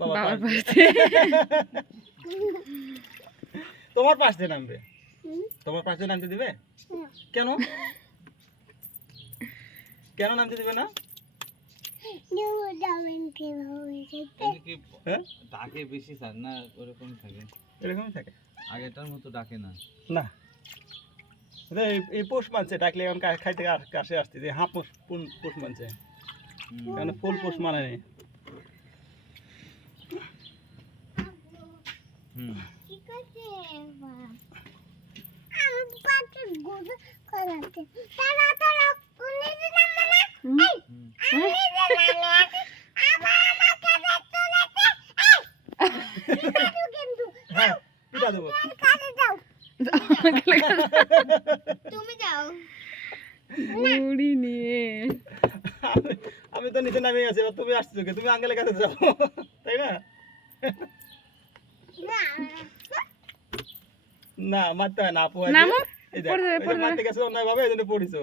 বাবার পাশে। তোমার পাশ দিয়ে নামবে, তোমার পাশ দিয়ে নামতে দিবে? কেন কেন নামতে দিবে না? ডাকে বেশি স্যার না, ওরকম থাকে, এরকমই থাকে, আগেটার মতো ডাকে না। না এই পোষ মানছে, ডাকলে এখন খাইতে কাছে আসতে যে হাঁ পোষ মানছে, এখন ফুল পোষ মানে নেই। আমি তো নিচে নামিয়ে গেছি, তুমি আসছো, তুমি আঙ্কেলের কাছে যাও, তাই না? না মারতে হয় না, আপু মারতে গেছো অন্যায় ভাবে, এই জন্য পড়িছো।